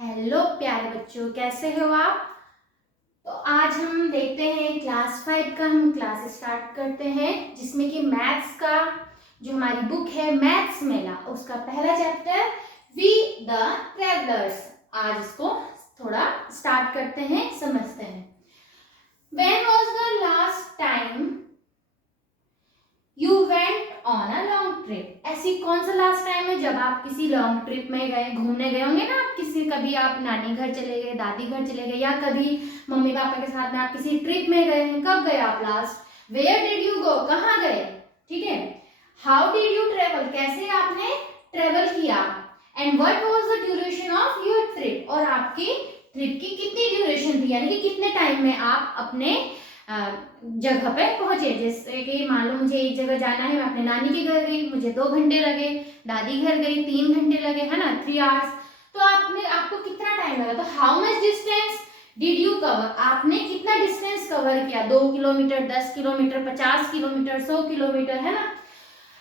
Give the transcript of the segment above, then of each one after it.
Hello प्यारे बच्चों, कैसे हो आप। तो आज हम देखते हैं क्लास 5 का हम क्लास स्टार्ट करते हैं, जिसमें कि मैथ्स का जो हमारी बुक है मैथ्स मेला, उसका पहला चैप्टर वी द ट्रेवलर्स। आज इसको थोड़ा स्टार्ट करते हैं, समझते हैं। When was the last time you went on a long trip? ऐसी कौन सा लास्ट टाइम है जब आप किसी लॉन्ग ट्रिप में गए, घूमने गए होंगे ना। आप किसी कभी आप नानी घर चले गए, दादी घर चले गए, या कभी मम्मी पापा के साथ में आप किसी ट्रिप में गए हैं। कब गए आप last? Where did you go? कहाँ गए? ठीक है। How did you travel? कैसे आपने ट्रेवल किया। And what was the duration of your trip? और आपकी ट्रिप की कितनी ड्यूरेशन थी, यानी कि कितने टाइम में आप अपने जगह पे पहुंचे। जैसे कि मान लो मुझे एक जगह जाना है, मैं अपने नानी के घर गई, मुझे 2 घंटे लगे, दादी घर गई 3 घंटे लगे, है ना, 3 आवर्स। तो आपको कितना टाइम लगा। तो how much distance did you cover? आपने कितना डिस्टेंस कवर किया। 2 किलोमीटर, 10 किलोमीटर, 50 किलोमीटर, 100 किलोमीटर, है ना।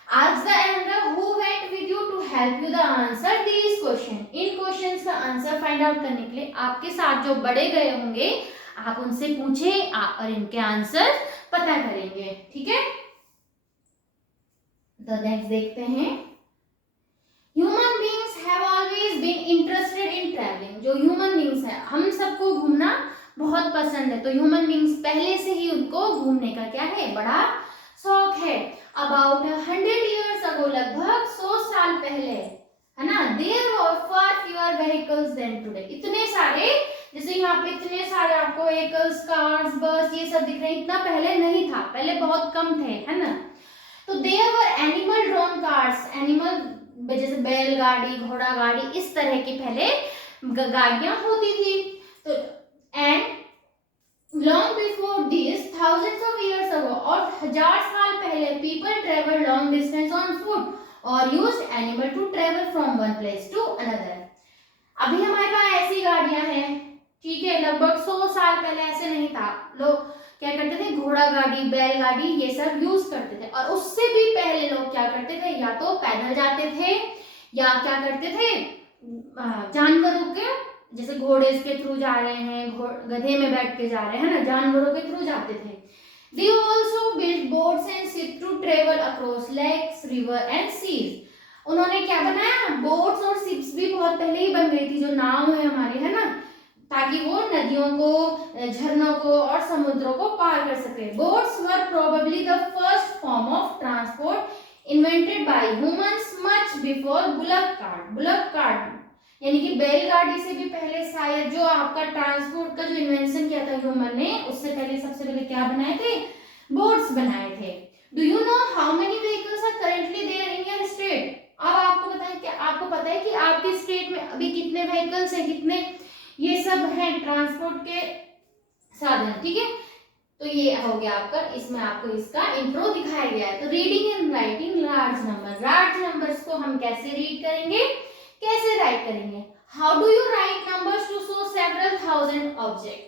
Ask the elder who went with you to help you the answer these question. In questions का आंसर फाइंड आउट करने के लिए आपके साथ जो बड़े गए होंगे, आप उनसे पूछे और इनके आंसर पता करेंगे। ठीक है, तो नेक्स्ट देखते हैं। Human beings have always been interested in travelling. जो ह्यूमन बींग्स है, हम सबको घूमना बहुत पसंद है। तो ह्यूमन बींग्स पहले से ही उनको घूमने का क्या है, बड़ा शौक है। अबाउट 100 years ago, लगभग 100 साल पहले, है ना, there were far fewer vehicles than today. इतने सारे, जैसे यहाँ पे इतने सारे आपको व्हीकल्स, कार्स, बस, ये सब दिख रहे हैं, इतना पहले नहीं था, पहले बहुत कम थे, है ना। तो there were animal drawn carts, animal जैसे बैलगाड़ी, घोड़ा गाड़ी, इस तरह की पहले गाड़ियां होती थी। तो and long before this, thousands of years ago, और 1000 साल पहले, people traveled long distance on foot or used animal to travel from one place to another. अभी हमारे पास ऐसी गाड़ियां हैं, ठीक है, लगभग 100 साल पहले ऐसे नहीं था। लोग क्या करते थे, घोड़ा गाड़ी, बैलगाड़ी, ये सब यूज करते थे। और उससे भी पहले लोग क्या करते थे, या तो पैदल जाते थे, या क्या करते थे, जानवरों के, जैसे घोड़े के थ्रू जा रहे हैं, गधे में बैठ के जा रहे हैं, ना, जानवरों के थ्रू जाते थे। They also built boats and ships to travel across lakes, river and seas. उन्होंने क्या बनाया, बोट्स और शिप्स भी बहुत पहले ही बन गई थी, जो नाव है हमारी, है ना, ताकि वो नदियों को, झरनों को और समुद्रों को पार कर सके। Boats were probably the first form of transport invented by humans much before bullock cart. Bullock cart यानी कि बैलगाड़ी से भी पहले शायद जो आपका ट्रांसपोर्ट का जो इन्वेंशन किया था ह्यूमन ने, उससे पहले सबसे पहले क्या बनाए थे, बोट्स बनाए थे। Do you know how many vehicles are currently there in your state? अब आपको बताएं कि आपको पता है कि आपके स्टेट में अभी कितने व्हीकल्स हैं, कितने ये सब हैं ट्रांसपोर्ट के साधन। ठीक है, तो ये हो गया आपका, इसमें आपको इसका इंट्रो दिखाया गया है। तो reading and writing large number, large numbers को हम कैसे रीड करेंगे, कैसे राइट करेंगे। How do you write numbers to show several thousand object?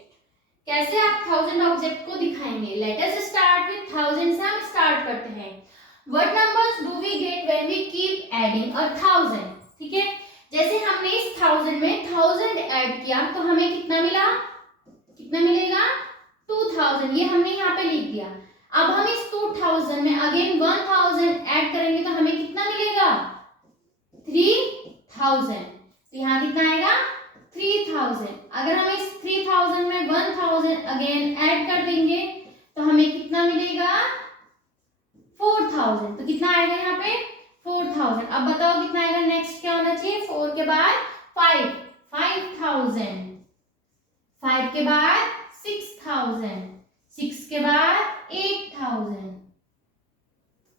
कैसे आप 1000 ऑब्जेक्ट को दिखाएंगे। लेट अस स्टार्ट विद 1000 से हम स्टार्ट करते हैं। What numbers do we get when we keep adding a 1000? ठीक है, जैसे हमने इस 1000 में 1000 ऐड किया तो हमें कितना मिला, कितना मिलेगा, 2000। ये हमने यहाँ पे लिख दिया। अब हम इस 2000 में अगेन 1000 ऐड करेंगे तो हमें कितना मिलेगा, 3000। तो यहाँ कितना आएगा, 3000। अगर हम इस 3000 में 1000 अगेन ऐड कर देंगे तो हमें कितना मिलेगा, 4000। तो कितना आएगा यहाँ पे, 4000। अब बताओ कितना आएगा, नेक्स्ट क्या होना चाहिए, 4 के बाद 5, 5000, 5 के बाद 6000, 6 के बाद 8000,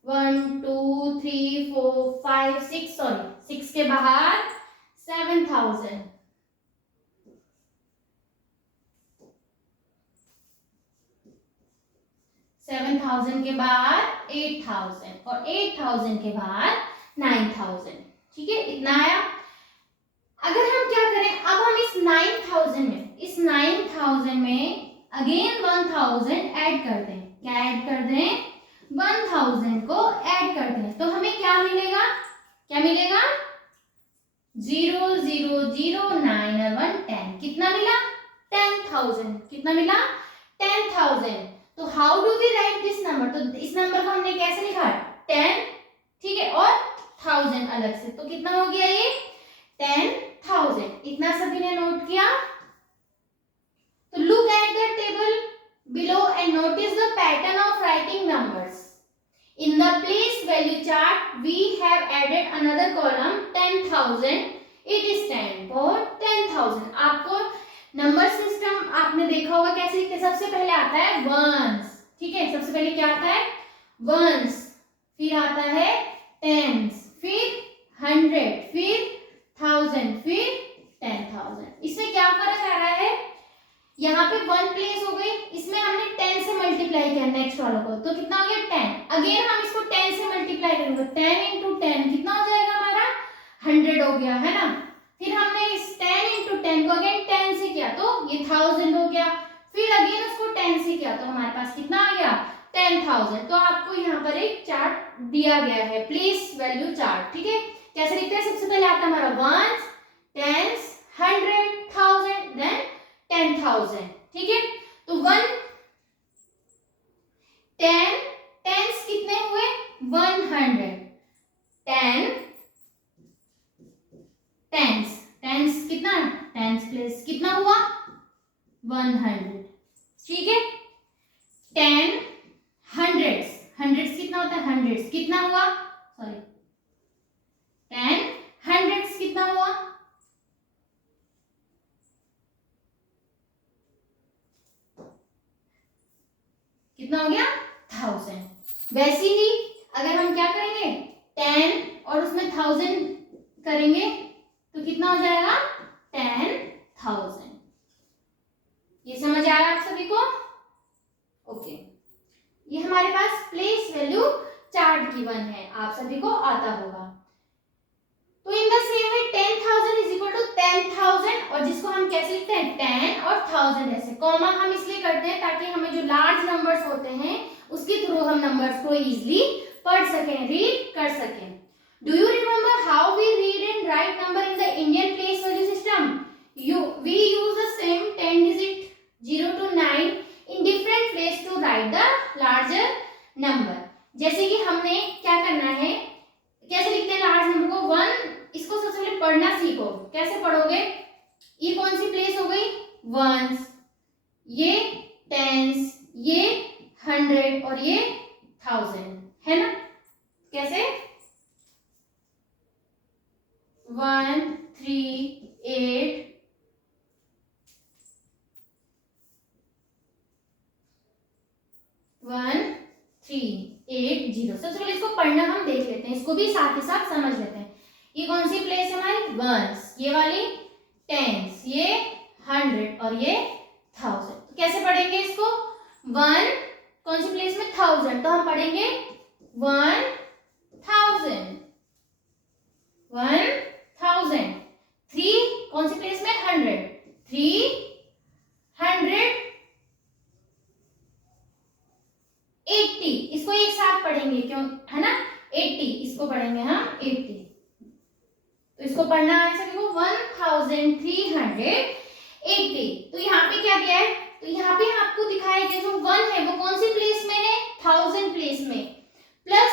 1 2 3 4 5 6, सॉरी 6 के बाद 7000, 7000 के बाद 8000 और 8000 के बाद 9000। ठीक है, इतना आया। अगर हम क्या करें, अब हम इस 9000 में अगेन 1000 ऐड कर दें। क्या ऐड कर दें, 1000 को ऐड कर दें तो हमें क्या मिलेगा, क्या मिलेगा, 0 0 9 और 1 10, कितना मिला 10,000, कितना मिला 10,000। तो how do we write this number, तो इस नंबर को हमने कैसे लिखा 10, ठीक है, और 1000 अलग से, तो कितना हो गया ये 10,000। इतना सभी ने नोट किया। तो look at the table below and notice the pattern of writing numbers. In the place value chart, we have added another column 10,000. It is 10 for 10,000. आपको नंबर सिस्टम आपने देखा होगा कैसे लिखते हैं। सबसे पहले आता है वंस, ठीक है, सबसे पहले क्या आता है वंस, फिर आता है टेंस, फिर 100, फिर 1000, फिर 10,000। इसमें क्या फर्क आ रहा है, यहाँ पे 1 प्लेस हो गई, इसमें हमने 10 से मल्टीप्लाई किया नेक्स्ट वालों को, तो कितना हो गया 10। अगेन हम इसको 10 से मल्टीप्लाई करेंगे, 10 इंटू 10 कितना हो जाएगा हमारा 100 हो गया, है ना। फिर हमने इस 10 इंटू 10 को अगेन 10 से किया तो ये 1000 हो गया, फिर अगेन उसको 10 से किया तो हमारे पास कितना आ गया 10,000। तो आपको यहाँ पर एक चार्ट दिया गया है, प्लेस वैल्यू चार्ट, ठीक है। कैसे लिखते हैं, सबसे पहले आता है हमारा वंस, टेंस, 100, 1000, देन 10,000, ठीक है। तो 1 10 टेंस कितने हुए 100, 10 टेंस, टेंस कितना टेंस प्लेस कितना हुआ 100, ठीक है। 10 हंड्रेड्स, हंड्रेड्स कितना होता है हंड्रेड्स कितना हुआ, सॉरी 10 हंड्रेड्स कितना हुआ कितना हो गया 1000। वैसे ही अगर हम क्या करेंगे 10 और उसमें 1000 करेंगे तो कितना हो जाएगा 10,000। ये समझ आया आप सभी को, ओके। ये हमारे पास प्लेस वैल्यू चार्ट गिवन है, आप सभी को आता होगा। तो in the same way 10,000 is equal to 10,000, और जिसको हम कैसे लिखते हैं 10 और 1000 ऐसे, कॉमा हम इसलिए करते हैं ताकि हमें जो लार्ज नंबर्स होते हैं उसके थ्रू हम नंबर्स को इजीली पढ़ सकें, रीड कर सकें। Do you remember how we read and write number in the Indian place value system? We use the same 10 digit 0 to 9 in different place to write the larger number। जैसे कि हमने क्या करना है, कैसे लिखते हैं लार्ज नंबर को 1, इसको सबसे पहले पढ़ना सीखो। कैसे पढ़ोगे, ये कौन सी प्लेस हो गई वंस, ये टेंस, ये 100 और ये 1000, है ना। कैसे 1 3 8 1 3 8 0। सबसे पहले इसको पढ़ना हम देख लेते हैं, इसको भी साथ ही साथ समझ लेते हैं। ये कौन सी प्लेस है हमारी वंस, ये वाली टेंस, ये 100 और ये 1000। तो कैसे पढ़ेंगे इसको 1 कौन सी प्लेस में 1000, तो हम पढ़ेंगे 1000 1000। 3 कौन सी प्लेस में 100, 300 80, इसको एक साथ पढ़ेंगे क्यों, है ना 80, इसको पढ़ेंगे हम 80। तो इसको पढ़ना है सभी को 1380। तो यहाँ पे क्या दिया है, तो यहाँ पे आपको दिखाया गया जो 1 है वो कौन सी प्लेस में है 1000 प्लेस में, प्लस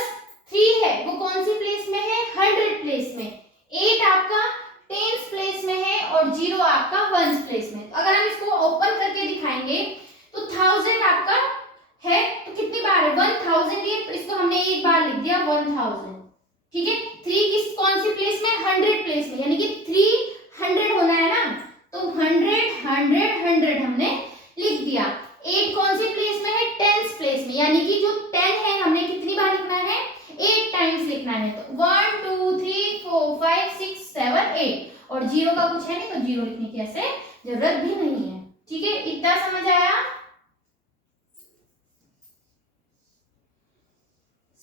3 है वो कौन सी प्लेस में है 100 प्लेस में, 8 आपका टेंस प्लेस में है और 0 आपका वंस प्लेस में। तो अगर हम इसको ओपन करके दिखाएंगे तो 1000 आपका है, तो कितनी बार है 1000 है, तो इसको हमने एक बार लिख दिया 1000, ठीक है। 3 किस कौन सी प्लेस में 100 प्लेस में, यानी कि 300 होना है ना, तो 100 100 100 हमने लिख दिया। 8 कौन सी प्लेस में है टेंस प्लेस में, यानी कि जो 10 है हमने कितनी बार लिखना है 8 टाइम्स लिखना है। तो 1 2 3 4 5 6 7 8, और 0 का कुछ है नहीं तो 0 लिखने की ऐसे जरूरत भी नहीं है, ठीक है। इतना समझ आया।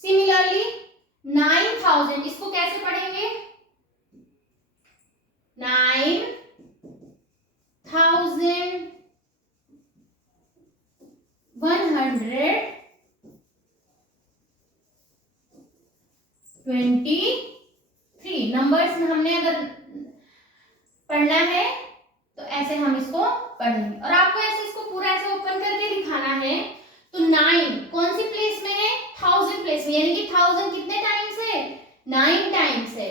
सिमिलरली 9000, इसको कैसे पढ़ेंगे 9123 नंबर्स में हमने अगर पढ़ना है तो ऐसे हम इसको पढ़ेंगे और आपको ऐसे इसको पूरा ऐसे ओपन करके दिखाना है। तो 9 कौन सी प्लेस में है? 1000 प्लेस में, यानी कि 1000 कितने टाइम्स है? 9 टाइम्स है।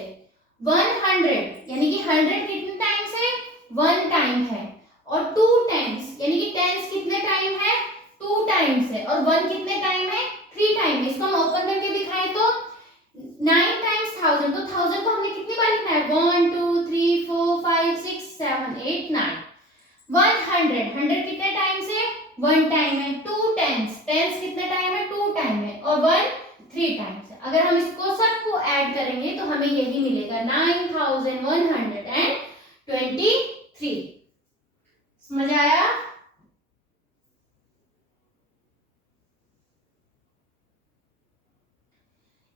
100 यानी कि 100 कितने टाइम्स है? 1 टाइम है। और 2 टाइम्स यानी कि 10 कितने टाइम है? 2 टाइम्स है। और 1 कितने टाइम है? 3 टाइम है। इसको हम ओपन करके दिखाएं तो 9 टाइम्स 1000, तो 1000 को हमने कितनी बार लिखना है? 1 2 3 4 5 6 7 8 9। 100 कितने टाइम्स है? 1 टाइम है। 2 टेंस कितने टाइम है? 2 टाइम है। और 1 3 टाइम्स है। अगर हम इसको सबको ऐड करेंगे तो हमें यही मिलेगा 9123। समझ आया?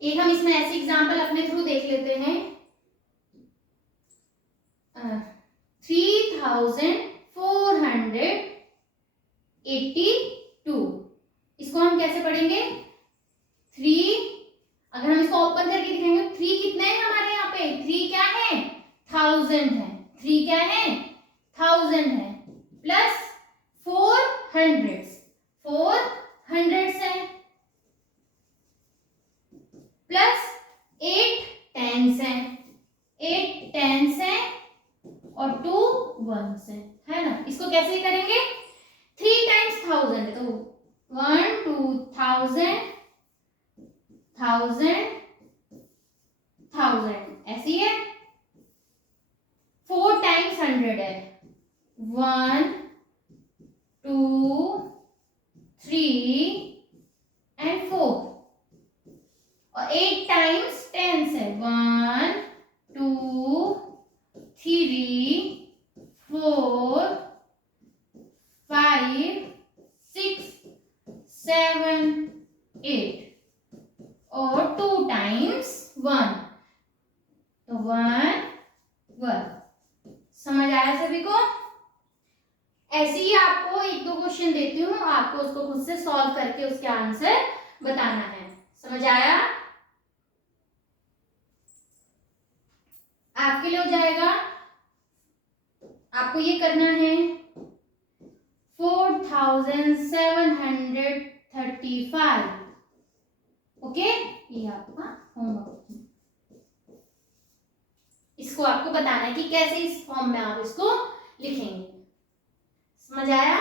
एक हम इसमें ऐसी एग्जांपल अपने थ्रू देख लेते हैं। 3482। इसको हम कैसे पढ़ेंगे? 3, अगर हम इसको ओपन करके दिखाएंगे 3 कितने हैं हमारे यहाँ पे? 3 क्या है? 1000 है। 3 क्या है? 1000 है। प्लस 4 हंड्रेड्स है। प्लस 8 टेंस है। 8 टेंस है और 2 वंस है ना? इसको कैसे करेंगे? 3 टाइम्स 1000 है तो 1 2 1000 1000 1000 ऐसी है। 4 टाइम्स 100 है। 1 2 3 एंड 4। और 8 टाइम्स 10 है। 1 2 3 4 5 6 7 8 और 2 टाइम्स 1 तो 1 1। समझ आया सभी को? ऐसे ही आपको 1-2 क्वेश्चन देती हूँ, आपको उसको खुद से सॉल्व करके उसके आंसर बताना है। समझ आया? आपके लिए हो जाएगा, आपको ये करना है 4735। ओके, ये आपका होमवर्क। इसको आपको बताना है कि कैसे इस फॉर्म में आप इसको लिखेंगे। समझ आया?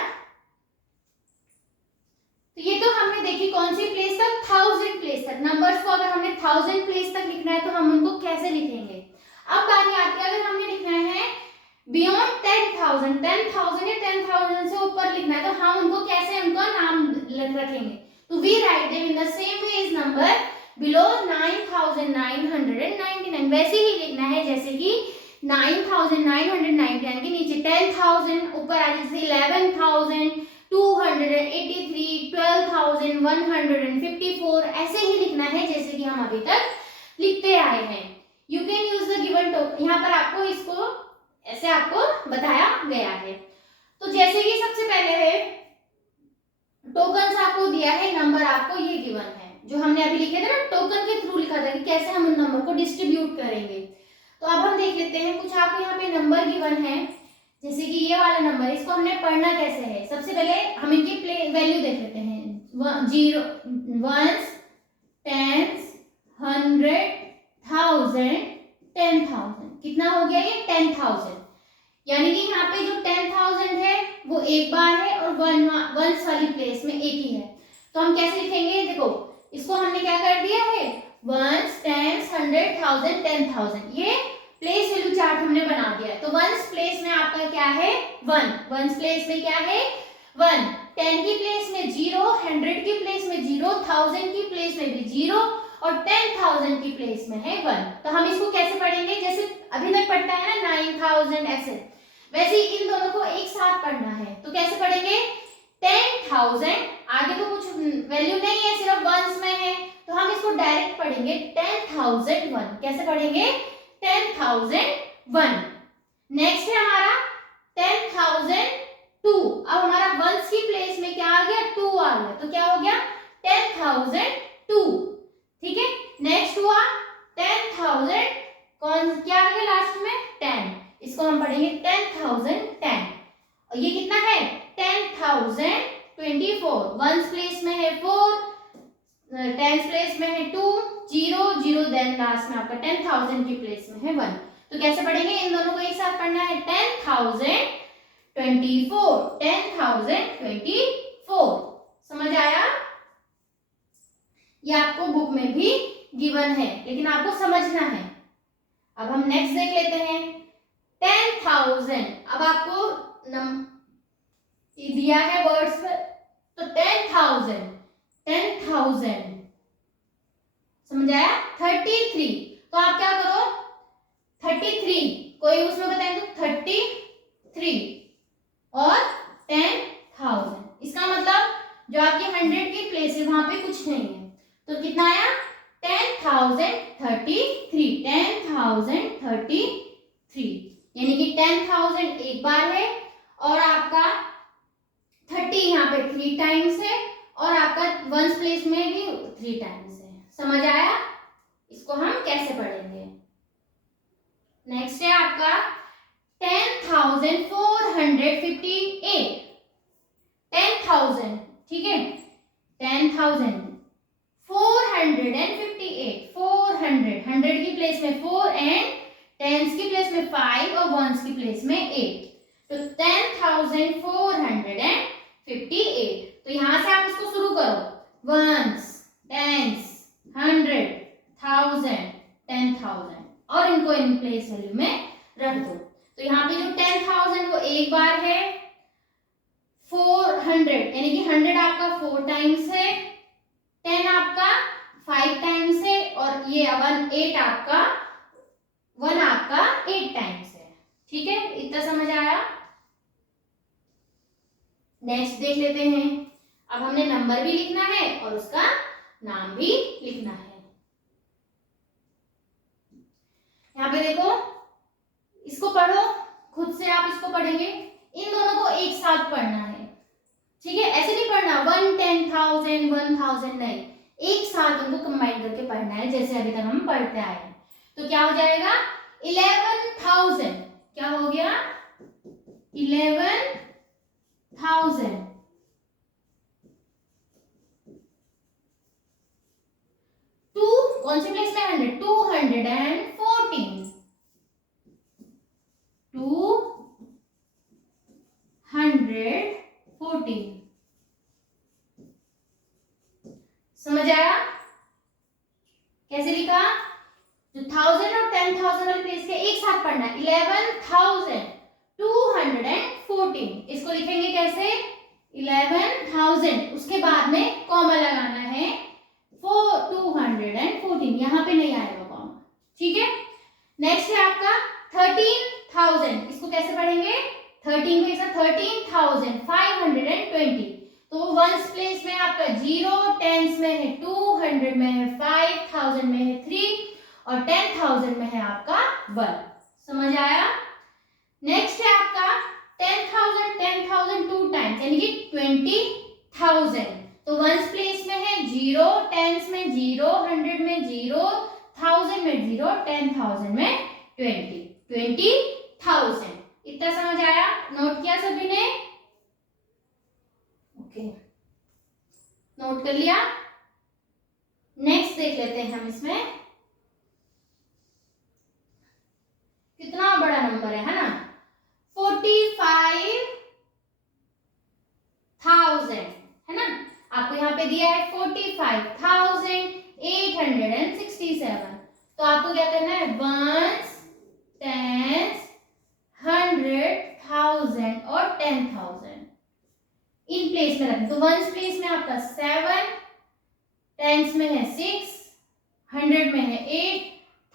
तो ये तो हमने देखी कौन सी प्लेस तक? 1000 प्लेस तक। नंबर्स को अगर हमने 1000 प्लेस तक लिखना है तो हम उनको कैसे लिखेंगे? अब बारी आती है, अगर हमने लिखना है बियॉन्ड 10,000 या 10,000 से ऊपर लिखना है तो हम उनको कैसे उनका नाम रखेंगे? तो we write them in the same way as number below 9999। वैसे ही लिखना है जैसे कि 9999 के नीचे 10,000, ऊपर आ जैसे 11,283, 12,154, ऐसे ही लिखना है जैसे कि हम अभी तक लिखते आए हैं। You can use the given token. यहाँ पर आपको इसको ऐसे आपको बताया गया है। तो जैसे कि सबसे पहले है टोकन आपको दिया है, नंबर आपको ये गिवन है जो हमने अभी लिखे थे ना, टोकन के थ्रू लिखा था कि कैसे हम उन नंबर को डिस्ट्रीब्यूट करेंगे। तो अब हम देख लेते हैं, कुछ आपको यहाँ पे नंबर गिवन है, जैसे कि ये वाला नंबर, इसको हमने पढ़ना कैसे है? सबसे पहले हम इनकी वैल्यू देख लेते हैं। 0 1 10 100 1000 10,000। कितना हो गया ये? 10,000। यानी कि यहाँ पे जो 10,000 है वो एक बार है और वंस वाली प्लेस में एक ही है। तो हम कैसे लिखेंगे? देखो, इसको हमने क्या कर दिया है? वंस 10 100 1000 10,000, ये प्लेस वैल्यू चार्ट हमने बना दिया है। तो वंस प्लेस में आपका क्या है? 1। वंस प्लेस में क्या है? 1। 10 की प्लेस में 0, 100 की प्लेस में 0, 1000 की प्लेस में भी 0 और 10,000 की प्लेस में है 1। तो हम इसको कैसे पढ़ेंगे? जैसे अभी तक पढ़ता है ना 9,000 ऐसे, वैसे ही इन दोनों को एक साथ पढ़ना है। तो कैसे पढ़ेंगे? 10,000, आगे तो कुछ वैल्यू नहीं है, सिर्फ वंस में है, तो हम इसको डायरेक्ट पढ़ेंगे 10,001। कैसे पढ़ेंगे? 10,001। नेक्स्ट है हमारा 10,002। अब हमारा वंस की प्लेस में क्या आ गया? 2 आ गया, तो क्या हो गया? 10,002। ठीक है, नेक्स्ट हुआ 10,000, कौन क्या आ गया लास्ट में? 10। इसको इसको हम पढ़ेंगे 10,010। और ये कितना है 10,024। वंस प्लेस में है 4, टेंस प्लेस में है 2, 0 0, देन लास्ट में आपका 10,000 की प्लेस में है 1। तो कैसे पढ़ेंगे, इन दोनों को एक साथ पढ़ना है 10,024, 10,024। समझ आया? ये आपको बुक में भी गिवन है, लेकिन आपको समझना है। अब हम नेक्स्ट देख लेते हैं 10,000। अब आपको दिया है वर्ड्स पर, तो 10,000 समझ आया? 33, तो आप क्या करो 33, कोई उसमें बताए तो 33 और 10,000। इसका मतलब जो आपकी 100 की प्लेस है वहां पे कुछ नहीं है, तो कितना आया 10,033, 10,033, यानी कि 10,000 एक बार है और आपका 30 यहाँ पे 3 टाइम्स है और आपका वंस प्लेस में भी 3 टाइम्स है। समझ आया? इसको हम कैसे पढ़ेंगे? नेक्स्ट है आपका 10,458, 10,000, ठीक है 10,458, 400, 100 की प्लेस में 4 एंड टेंस की प्लेस में 5 और वंस की प्लेस में 8, तो 10,458। तो यहां से आप इसको शुरू करो, वंस, टेंस, 100, 1000, 10,000 और इनको इन प्लेस वैल्यू में रख दो। तो यहाँ पे जो 10,000 वो एक बार है, 400 यानी कि 100 आपका 4 टाइम्स है, 10 आपका 5 टाइम्स है और ये 8 आपका 8 टाइम्स है। ठीक है, इतना समझ आया? नेक्स्ट देख लेते हैं। अब हमने नंबर भी लिखना है और उसका नाम भी लिखना है। यहाँ पे देखो, इसको पढ़ो खुद से, आप इसको पढ़ेंगे, इन दोनों को एक साथ पढ़ना है। ठीक है, ऐसे नहीं पढ़ना 1 10,000 1,000 नहीं, एक साथ उनको कंबाइन करके पढ़ना है जैसे अभी तक हम पढ़ते आए हैं। तो क्या हो जाएगा 11,000, क्या हो गया 11,000। कौन सी प्लेस में 100, 214, 214। समझ आया? कैसे लिखा? जो 1000 और 10,000 वाले प्लेस के एक साथ पढ़ना है। 11,214, इसको लिखेंगे कैसे 11,000, उसके बाद में कॉमा लगाना है 214, यहाँ पे नहीं आएगा कॉमा। ठीक है, नेक्स्ट है आपका 13,000, इसको कैसे पढ़ेंगे 13 को ऐसा 13,520, तो वंस प्लेस में आपका 0, टेंस में है 2, 100 में है 5, 1000 में है 3 और 10,000 में है आपका 1। समझ आया? नेक्स्ट है आपका 10,000 2 टाइम्स यानी कि 20,000, तो वंस प्लेस में है 0, टेंस में 0, 100 में 0, 1000 में 0, 10,000 में 20,000। इतना समझ आया? नोट किया सभी ने? ओके, नोट कर लिया। नेक्स्ट देख लेते हैं हम, इसमें कितना बड़ा नंबर है ना, 45,000 है ना। आपको यहाँ पे दिया है 45,867, तो आपको क्या करना है वंस, टेंस, 100, 1000 और 10,000 इन प्लेस में रखना। तो वंस प्लेस में आपका 7, टेंस में है 6, 100 में है 8,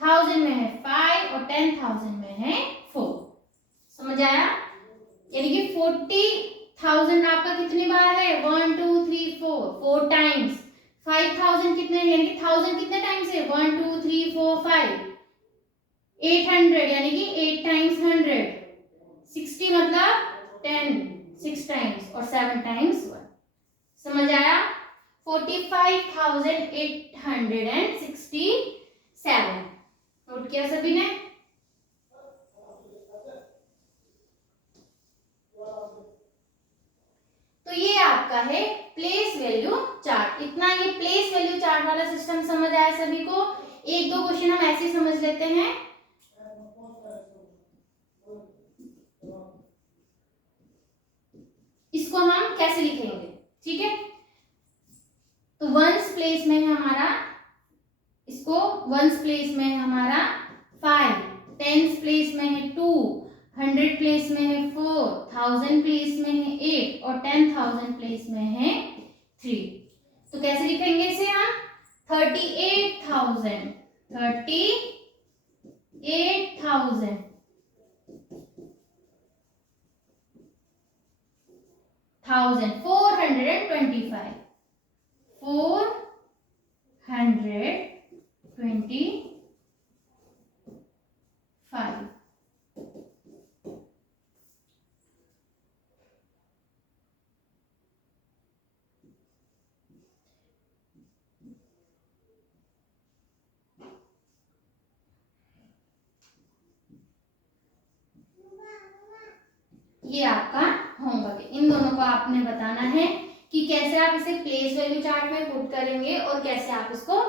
1000 में है 5 और 10,000 में है 4। समझ आया? यानी कि 40,000 आपका कितनी बार है 1 2 3 4 टाइम्स। 5,000 कितने यानी कि 1000 कितने टाइम्स है 1 2 3 4 5। 800 यानी कि 8 टाइम्स 100। 60 मतलब 10 6 टाइम्स और 7 टाइम्स 1। समझ आया? 45,867। नोट किया सभी ने? सिस्टम समझ आया सभी को? एक दो क्वेश्चन हम ऐसे ही समझ लेते हैं। इसको हम कैसे लिखेंगे, ठीक है? तो वंस प्लेस में है हमारा, इसको वंस प्लेस में है हमारा 5, टेंस प्लेस में है 2, 100 प्लेस में है 4, 1000 प्लेस में है 8 और 10,000 प्लेस में है 3। तो कैसे लिखेंगे इसे हम? 38,000, 38,000, 425, 425। ये आपका होमवर्क है। इन दोनों को आपने बताना है कि कैसे आप इसे प्लेस वैल्यू चार्ट में पुट करेंगे और कैसे आप इसको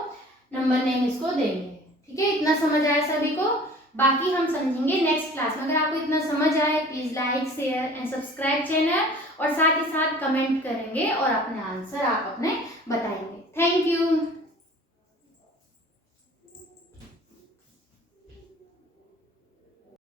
नंबर नेम इसको देंगे, ठीक है? इतना समझ आया सभी को? बाकी हम समझेंगे नेक्स्ट क्लास में। अगर आपको इतना समझ आए please like share and subscribe channel, और साथ ही साथ कमेंट करेंगे और अपने आंसर आप अपने बताएंगे। Thank you.